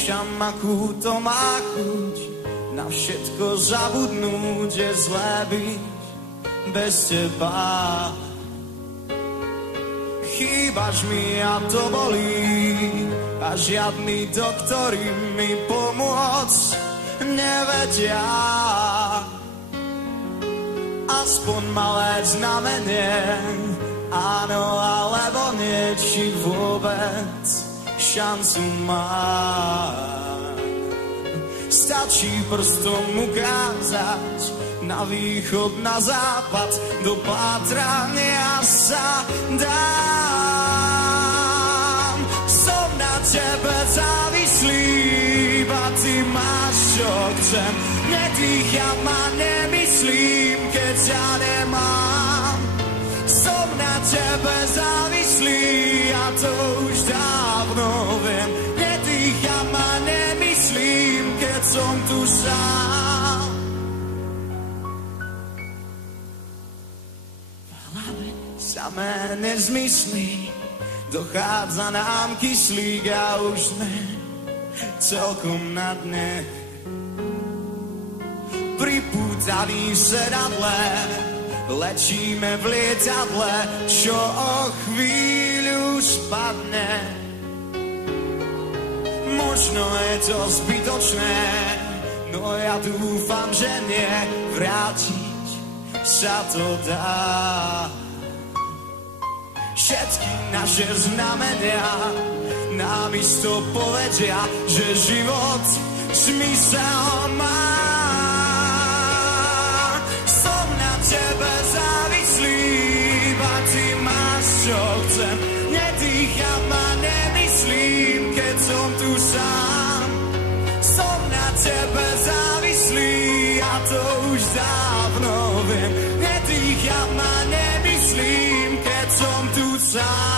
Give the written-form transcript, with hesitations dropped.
skúšam, akú to má chuť, na všetko zabudnúť, je zlé byť bez teba. Chýbaš mi a to bolí, a žiadny doktori mi pomôcť nevedia. Aspoň malé znamenie, áno alebo nie, či vôbec šancu mám. Stačí prstom ukázať na východ, na západ, do pátrania sa dám. Som na tebe závislý, iba ty máš, čo chcem. Nedýcham a nemyslím, keď ťa nemám. Som na tebe závislý a to už dávno viem. Nedýcham a nemyslím, keď som tu sám. Samé nezmysly, dochádza nám kyslík a už sme celkom na dne. Pripútaní v sedadle, lečíme v lietadle, čo o chvíľu spadne. Možno je to zbytočné, no ja dúfam, že nie, vrátiť sa to dá. Všetky naše znamenia nám isto povedia, že život zmysel má. Som na tebe závislý, iba ty máš, čo chcem. Nedýcham a nemyslím, keď som tu sám. Som na tebe závislý a to už dávno viem. Nedýcham a nemyslím, keď som tu sám.